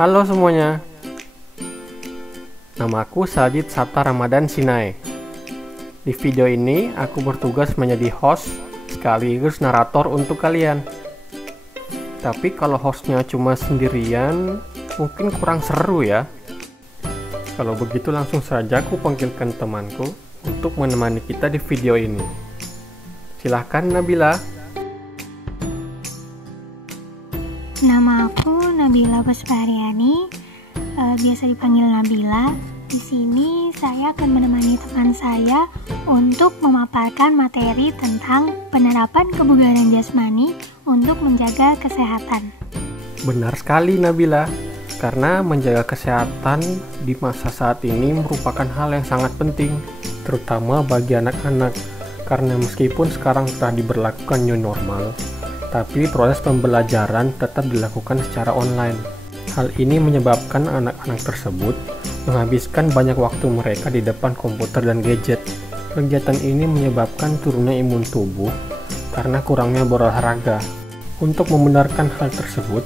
Halo semuanya, namaku Sajid Sabta Ramadan Sinai. Di video ini aku bertugas menjadi host sekaligus narator untuk kalian. Tapi kalau hostnya cuma sendirian, mungkin kurang seru ya. Kalau begitu langsung saja aku panggilkan temanku untuk menemani kita di video ini. Silahkan Nabila. Nama aku Nabila Baspariani, biasa dipanggil Nabila. Di sini saya akan menemani teman saya untuk memaparkan materi tentang penerapan kebugaran jasmani untuk menjaga kesehatan. Benar sekali Nabila, karena menjaga kesehatan di masa saat ini merupakan hal yang sangat penting, terutama bagi anak-anak. Karena meskipun sekarang telah diberlakukan new normal, tapi proses pembelajaran tetap dilakukan secara online. Hal ini menyebabkan anak-anak tersebut menghabiskan banyak waktu mereka di depan komputer dan gadget. Kegiatan ini menyebabkan turunnya imun tubuh karena kurangnya berolahraga. Untuk membenarkan hal tersebut,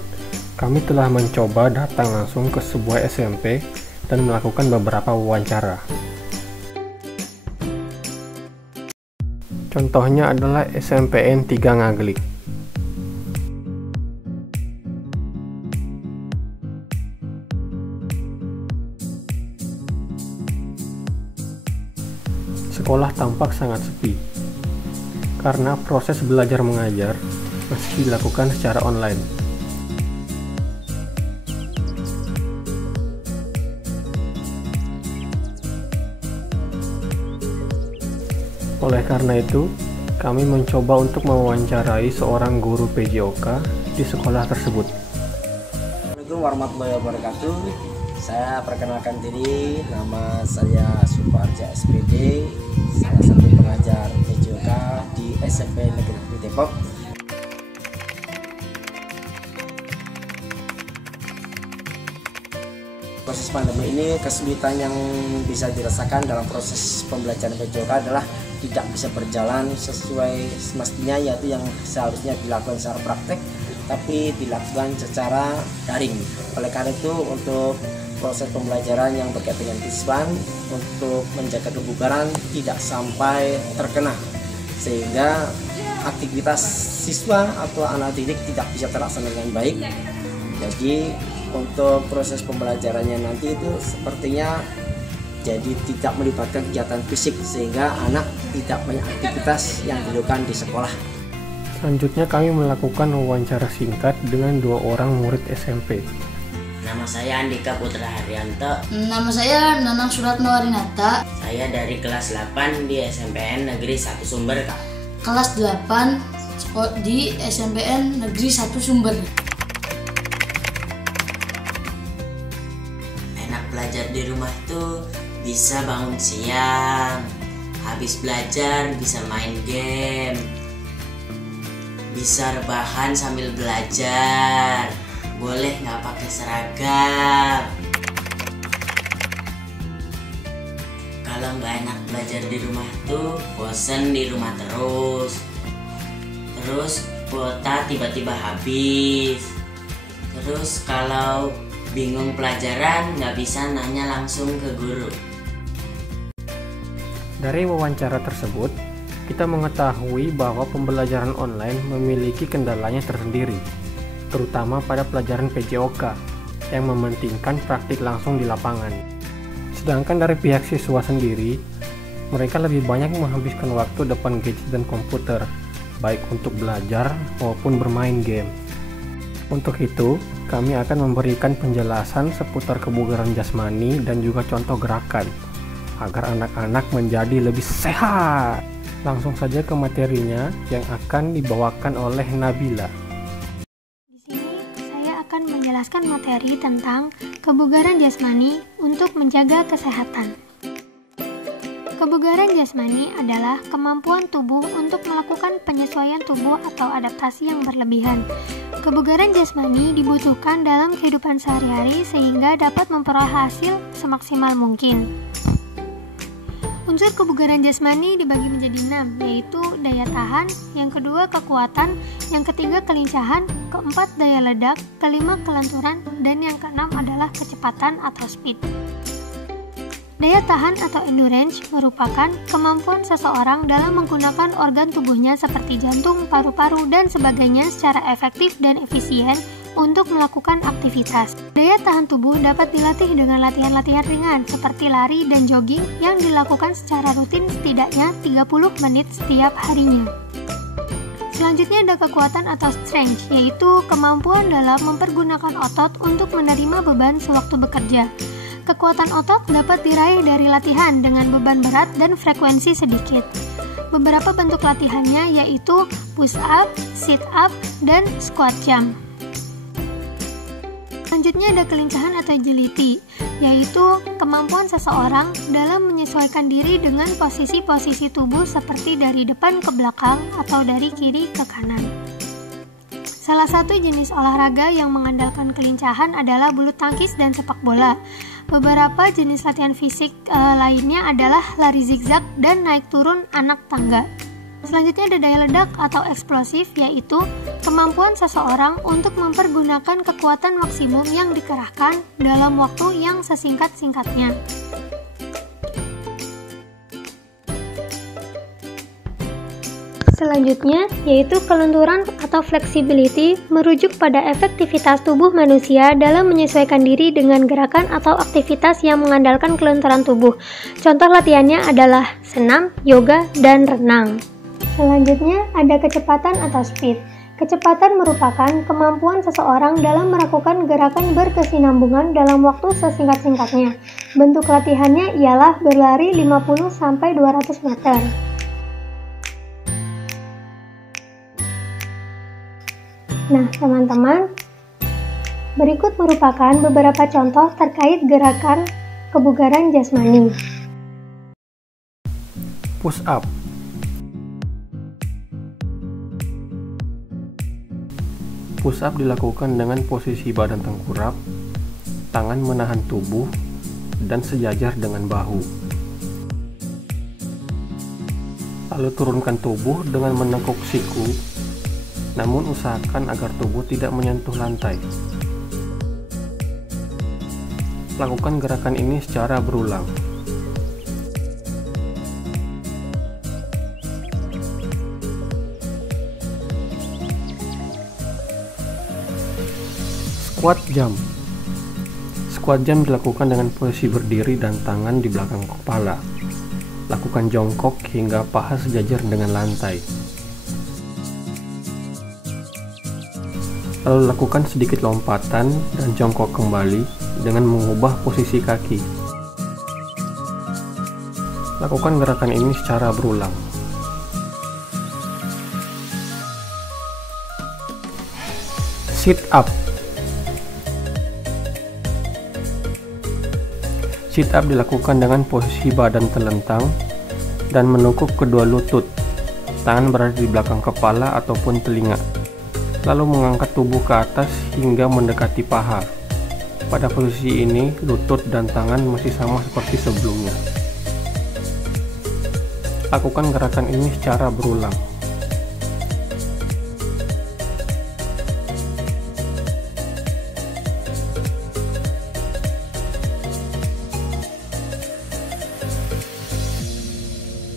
kami telah mencoba datang langsung ke sebuah SMP dan melakukan beberapa wawancara. Contohnya adalah SMPN 3 Ngaglik. Sekolah tampak sangat sepi karena proses belajar mengajar masih dilakukan secara online. Oleh karena itu, kami mencoba untuk mewawancarai seorang guru PJOK di sekolah tersebut. Assalamualaikum warahmatullahi wabarakatuh. Saya perkenalkan diri, nama saya Suparja SPD, salah satu pengajar PJOK di SMP Negeri Depok. Proses pandemi ini, kesulitan yang bisa dirasakan dalam proses pembelajaran PJOK adalah tidak bisa berjalan sesuai semestinya, yaitu yang seharusnya dilakukan secara praktek tapi dilakukan secara daring. Oleh karena itu, untuk proses pembelajaran yang berkaitan dengan siswa untuk menjaga kebugaran tidak sampai terkena, sehingga aktivitas siswa atau anak didik tidak bisa terlaksana dengan baik. Jadi untuk proses pembelajarannya nanti itu sepertinya jadi tidak melibatkan kegiatan fisik, sehingga anak tidak banyak aktivitas yang dilakukan di sekolah. Selanjutnya kami melakukan wawancara singkat dengan 2 orang murid SMP. Nama saya Andika Putra Haryanto. Nama saya Nanang Suratno Warinata. Saya dari kelas 8 di SMPN Negeri 1 Sumber, Kak. Kelas 8 di SMPN Negeri 1 Sumber. Enak belajar di rumah itu bisa bangun siang, habis belajar bisa main game, bisa rebahan sambil belajar, boleh nggak pakai seragam. Kalau nggak enak belajar di rumah tuh bosen di rumah terus kuota tiba-tiba habis. Terus kalau bingung pelajaran nggak bisa nanya langsung ke guru. Dari wawancara tersebut, kita mengetahui bahwa pembelajaran online memiliki kendalanya tersendiri, terutama pada pelajaran PJOK yang mementingkan praktik langsung di lapangan. Sedangkan dari pihak siswa sendiri, mereka lebih banyak menghabiskan waktu depan gadget dan komputer, baik untuk belajar maupun bermain game. Untuk itu, kami akan memberikan penjelasan seputar kebugaran jasmani dan juga contoh gerakan, agar anak-anak menjadi lebih sehat. Langsung saja ke materinya yang akan dibawakan oleh Nabila. Di sini saya akan menjelaskan materi tentang kebugaran jasmani untuk menjaga kesehatan. Kebugaran jasmani adalah kemampuan tubuh untuk melakukan penyesuaian tubuh atau adaptasi yang berlebihan. Kebugaran jasmani dibutuhkan dalam kehidupan sehari-hari sehingga dapat memperoleh hasil semaksimal mungkin. Unsur kebugaran jasmani dibagi menjadi 6, yaitu daya tahan, yang kedua kekuatan, yang ketiga kelincahan, keempat daya ledak, kelima kelenturan, dan yang keenam adalah kecepatan atau speed. Daya tahan atau endurance merupakan kemampuan seseorang dalam menggunakan organ tubuhnya seperti jantung, paru-paru, dan sebagainya secara efektif dan efisien untuk melakukan aktivitas. Daya tahan tubuh dapat dilatih dengan latihan-latihan ringan seperti lari dan jogging yang dilakukan secara rutin setidaknya 30 menit setiap harinya. Selanjutnya ada kekuatan atau strength, yaitu kemampuan dalam mempergunakan otot untuk menerima beban sewaktu bekerja. Kekuatan otot dapat diraih dari latihan dengan beban berat dan frekuensi sedikit. Beberapa bentuk latihannya yaitu push up, sit up, dan squat jump. Selanjutnya ada kelincahan atau agility, yaitu kemampuan seseorang dalam menyesuaikan diri dengan posisi-posisi tubuh seperti dari depan ke belakang atau dari kiri ke kanan. Salah satu jenis olahraga yang mengandalkan kelincahan adalah bulu tangkis dan sepak bola. Beberapa jenis latihan fisik lainnya adalah lari zigzag dan naik turun anak tangga. Selanjutnya ada daya ledak atau eksplosif, yaitu kemampuan seseorang untuk mempergunakan kekuatan maksimum yang dikerahkan dalam waktu yang sesingkat-singkatnya. Selanjutnya, yaitu kelenturan atau flexibility, merujuk pada efektivitas tubuh manusia dalam menyesuaikan diri dengan gerakan atau aktivitas yang mengandalkan kelenturan tubuh. Contoh latihannya adalah senam, yoga, dan renang. Selanjutnya, ada kecepatan atau speed. Kecepatan merupakan kemampuan seseorang dalam melakukan gerakan berkesinambungan dalam waktu sesingkat-singkatnya. Bentuk latihannya ialah berlari 50-200 meter. Nah, teman-teman, berikut merupakan beberapa contoh terkait gerakan kebugaran jasmani. Push up. Push up dilakukan dengan posisi badan tengkurap, tangan menahan tubuh, dan sejajar dengan bahu. Lalu turunkan tubuh dengan menekuk siku, namun usahakan agar tubuh tidak menyentuh lantai. Lakukan gerakan ini secara berulang. Squat jump. Squat jump dilakukan dengan posisi berdiri dan tangan di belakang kepala. Lakukan jongkok hingga paha sejajar dengan lantai. Lalu lakukan sedikit lompatan dan jongkok kembali dengan mengubah posisi kaki. Lakukan gerakan ini secara berulang. Sit up. Sit up dilakukan dengan posisi badan telentang dan menekuk kedua lutut. Tangan berada di belakang kepala ataupun telinga. Lalu mengangkat tubuh ke atas hingga mendekati paha. Pada posisi ini, lutut dan tangan masih sama seperti sebelumnya. Lakukan gerakan ini secara berulang.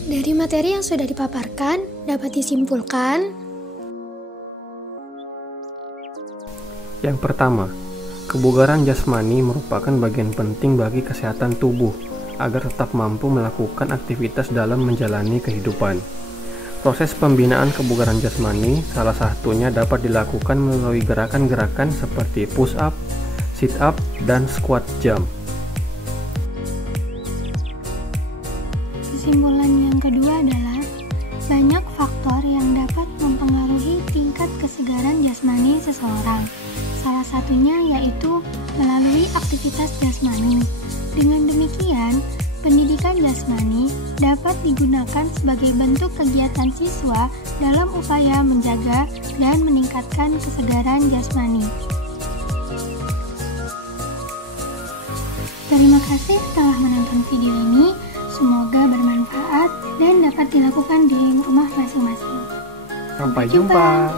Dari materi yang sudah dipaparkan, dapat disimpulkan Yang pertama, kebugaran jasmani merupakan bagian penting bagi kesehatan tubuh agar tetap mampu melakukan aktivitas dalam menjalani kehidupan. Proses pembinaan kebugaran jasmani salah satunya dapat dilakukan melalui gerakan-gerakan seperti push up, sit up, dan squat jump. Kesimpulan yang kedua adalah banyak faktor yang dapat mempengaruhi tingkat kesegaran jasmani seseorang. Salah satunya yaitu melalui aktivitas jasmani. Dengan demikian, pendidikan jasmani dapat digunakan sebagai bentuk kegiatan siswa dalam upaya menjaga dan meningkatkan kesegaran jasmani. Terima kasih telah menonton video ini. Semoga bermanfaat dan dapat dilakukan di rumah masing-masing. Sampai jumpa.